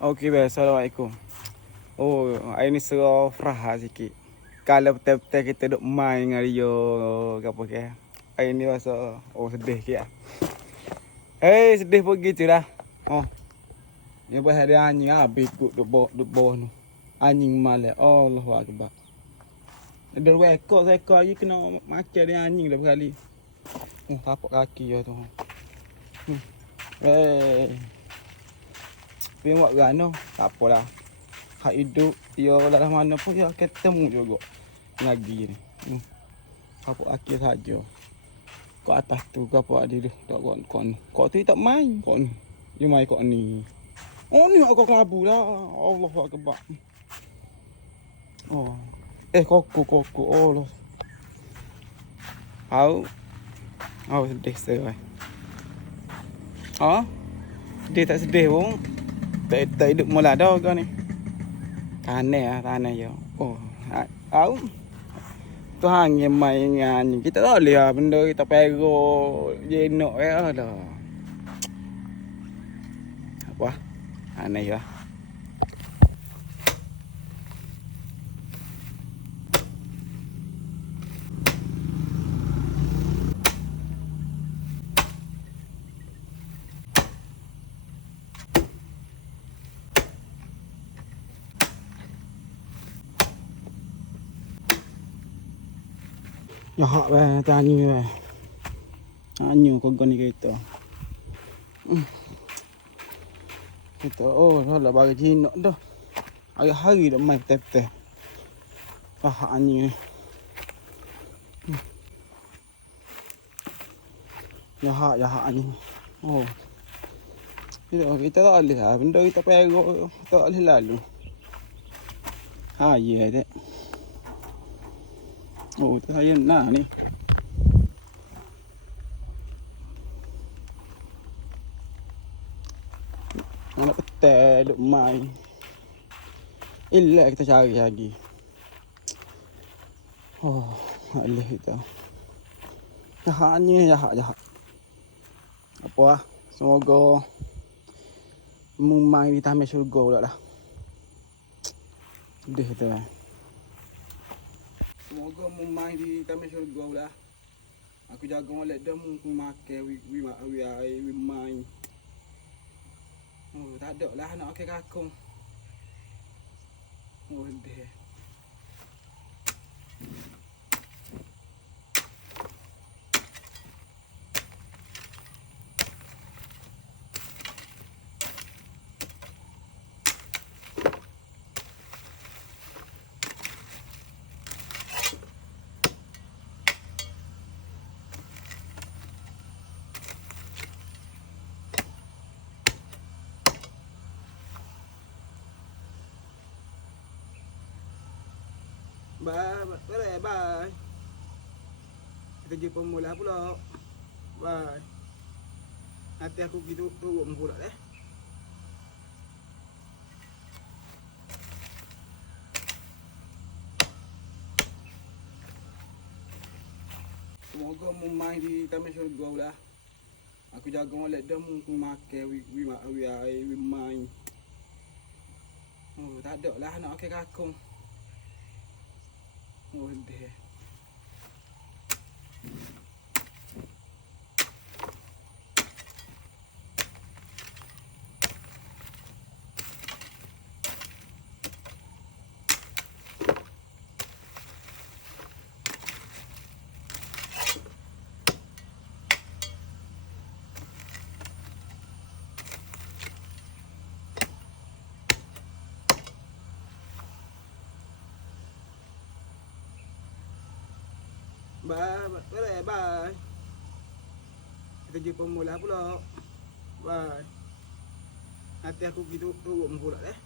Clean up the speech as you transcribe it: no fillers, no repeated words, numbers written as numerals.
Okey, baik. Assalamualaikum. Oh, hari ni serah Farah sikit. Kalau betul-betul kita duk main dengan dia ke apa ke. Hari ni rasa sedih sikit lah. Sedih pun gitu lah. Oh. Dia pasal ada anjing habis ikut duk bawah tu. Anjing malam. Allahu akbar. Ada dua ekor, seekor lagi kena makan dia anjing dah berkali. Tapak kaki dia tu. Dia buat gano, tak apalah. Hak hidup, dia dalam mana pun dia ketemu juga. Lagi ni. Apa akhir saja. Kau atas tu, kau apa dia tu. Tak kau ni. Kau tu tak main. Kau ni. Dia main kau ni. Oh ni aku kabur lah. Allah akbar. Oh. Koko. Allah. Au sedih saya. Sedih tak sedih pun. Tak hidup mula dah kau ni. Tanah je. Tu hang yang main dengan kita tak boleh lah benda kita perok jenok dah. Apa? Aneh lah. Jahat weh, tanya weh. Tanya kau ni kereta. Kita dah bagi jinak dah. Hari-hari dah main tep-tep. Jahat ni. Jahat ni. Kita tak boleh lah. Benda kita perok tak boleh lalu. Ya dek. Tu saya nak ni. Anak petai duk main. Kita cari lagi. Tak boleh kita. Jahat ni, jahat. Apa lah. Semoga main di taman syurga pula lah. Sedih kita lah. Semoga main di taman syurga pula. Aku jaga molek dah makan, we main. Tak ada lah nak makan kakung. Sedih. Bye. Kita jumpa mula pula. Bye. Nanti aku pergi turun pula deh. Semoga main di taman syurga pula. Aku jaga molek dah makan, we main. Tak ada lah nak makan kakung. Sedih. Bye. Kita jumpa mula pula. Bye. Nanti aku pergi turun pula deh.